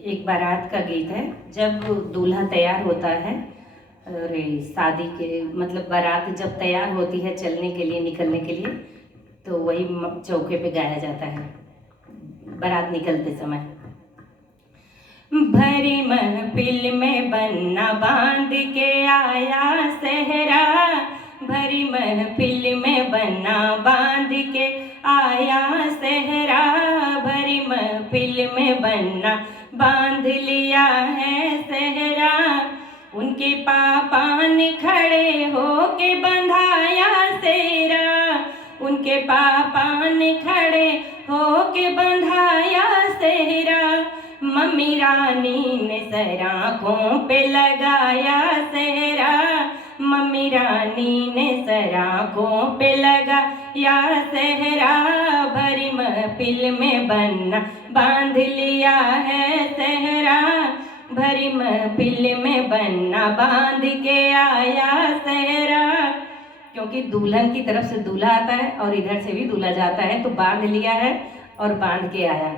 एक बारात का गीत है। जब दूल्हा तैयार होता है और शादी के मतलब बारात जब तैयार होती है चलने के लिए, निकलने के लिए, तो वही चौके पे गाया जाता है बारात निकलते समय। भरी महफिल में बन्ना बांध के आया सेहरा, भरी महफिल में बन्ना बांध के आया सेहरा, भरी महफिल में बन्ना बांध लिया है सेहरा। उनके पापा ने खड़े होके बंधाया सेहरा, उनके पापा ने खड़े होके बंधाया सेहरा। मम्मी रानी ने सर आँखों पे लगाया सेहरा, मम्मी रानी ने सर आँखों पे लगाया सेहरा। भरी महफिल में बन्ना बांध लिया है सेहरा, भरी महफिल में बन्ना बांध के आया सेहरा। क्योंकि दुल्हन की तरफ से दूल्हा आता है और इधर से भी दूल्हा जाता है, तो बांध लिया है और बांध के आया।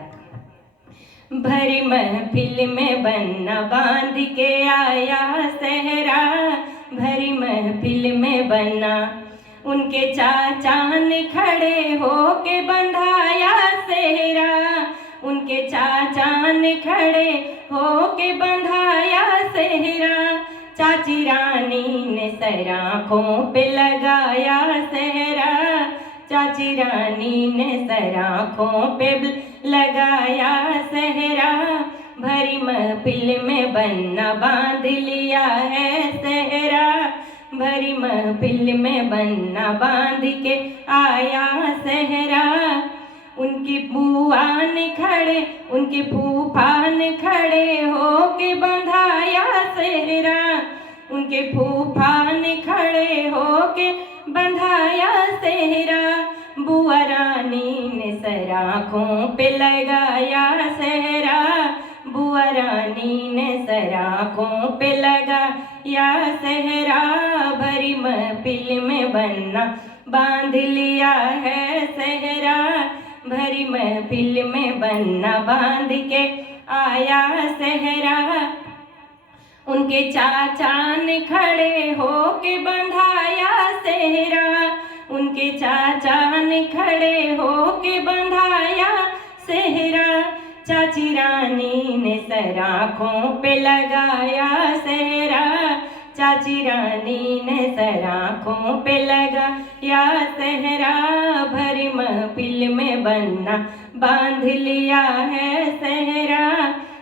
भरी महफिल में बन्ना बांध के आया सेहरा, भरी महफिल में बन्ना। उनके चाचा ने खड़े होके बंधाया सेहरा, उनके चाचा ने खड़े होके बंधाया सेहरा। चाची रानी ने सर आँखों पे लगाया सेहरा, चाची रानी ने सर आँखों पे लगाया सेहरा। भरी महफिल में बन्ना बांध लिया है सेहरा, भरी महफिल में बन्ना बांध के आया सेहरा। उनकी बुआ ने खड़े, उनकी फूफा ने खड़े होके बंधाया सेहरा, उनके फूफा ने खड़े होके बंधाया सेहरा। बुआ रानी ने सर आँखों पे लगाया सेहरा, बुआ रानी ने सर आँखों पे लगाया सेहरा। भरी महफिल में बन्ना बांध लिया है सेहरा, भरी महफिल में बन्ना बांध के आया सेहरा। उनके चाचा ने खड़े होके बंधाया सेहरा, उनके चाचा ने खड़े होके बंधाया सेहरा। चाची रानी ने सर आँखों पे लगाया सेहरा, चाची रानी ने सर आँखों पे लगाया सेहरा। भरी महफिल में बन्ना बांध लिया है सेहरा,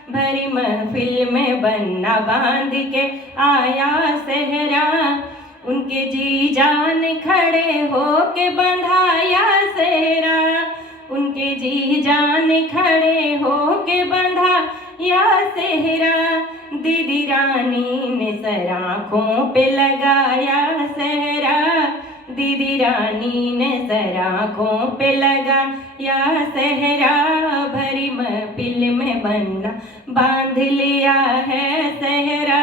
भरी महफिल में बन्ना बांध के आया सेहरा। उनके जीजा ने खड़े होके बंधाया सेहरा, उनके जीजा ने खड़े होके बंधाया सेहरा। दीदी रानी ने सर आँखों पे लगाया सेहरा, दीदी रानी ने सर आँखों पे लगाया सेहरा। भरी महफिल में बन्ना बांध लिया है सेहरा,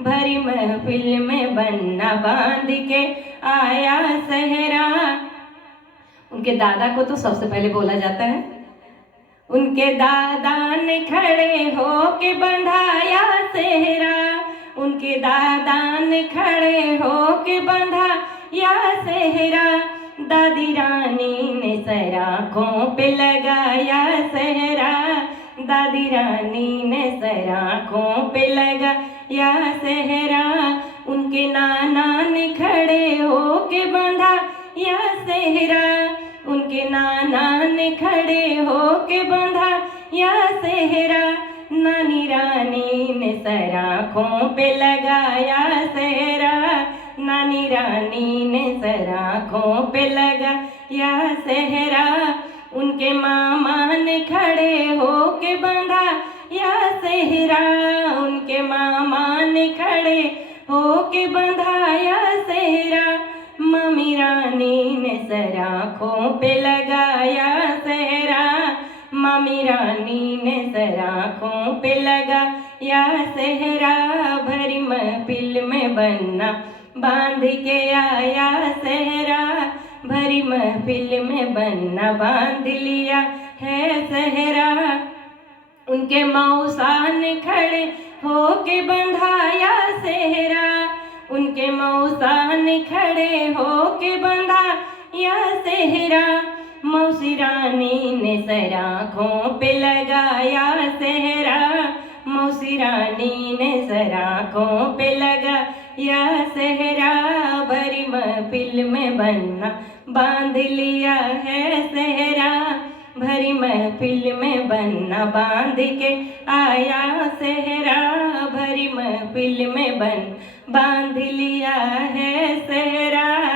भरी महफिल में बन्ना बांध के आया सेहरा। उनके दादा को तो सबसे पहले बोला जाता है। उनके दादा ने खड़े होके बंधाया सेहरा, उनके दादा ने खड़े होके बंधाया सेहरा। दादी रानी ने सर आँखों पे लगाया सेहरा, दादी रानी ने सर आँखों पे लगाया सेहरा। उनके नाना ने खड़े होके बंधाया सेहरा, उनके नाना ने खड़े होके बंधाया सेहरा। नानी रानी ने सर आँखों पे लगाया सेहरा, नानी रानी ने सर आँखों पे लगाया सेहरा। उनके मामा ने खड़े होके बंधाया सेहरा, उनके मामा ने खड़े होके बंधाया सेहरा। मम्मी रानी ने सर आँखों पे लगाया सेहरा, मम्मी रानी ने सर आँखों पे लगाया सेहरा। भरी महफिल में बन्ना बांध के आया सेहरा, भरी महफिल में बन्ना बांध लिया है सेहरा। उनके उनके मौसान खड़े होके बंधाया सेहरा, उनके मौसान खड़े होके बंधाया सेहरा, मौसी रानी ने सर आँखों पे लगाया सेहरा, मौसी रानी ने सर आँखों पे लगाया सेहरा, भरी महफिल में बन्ना बांध लिया है सेहरा, भरी महफिल में बन्ना बांध के आया सेहरा, भरी महफिल में बांध लिया है सेहरा।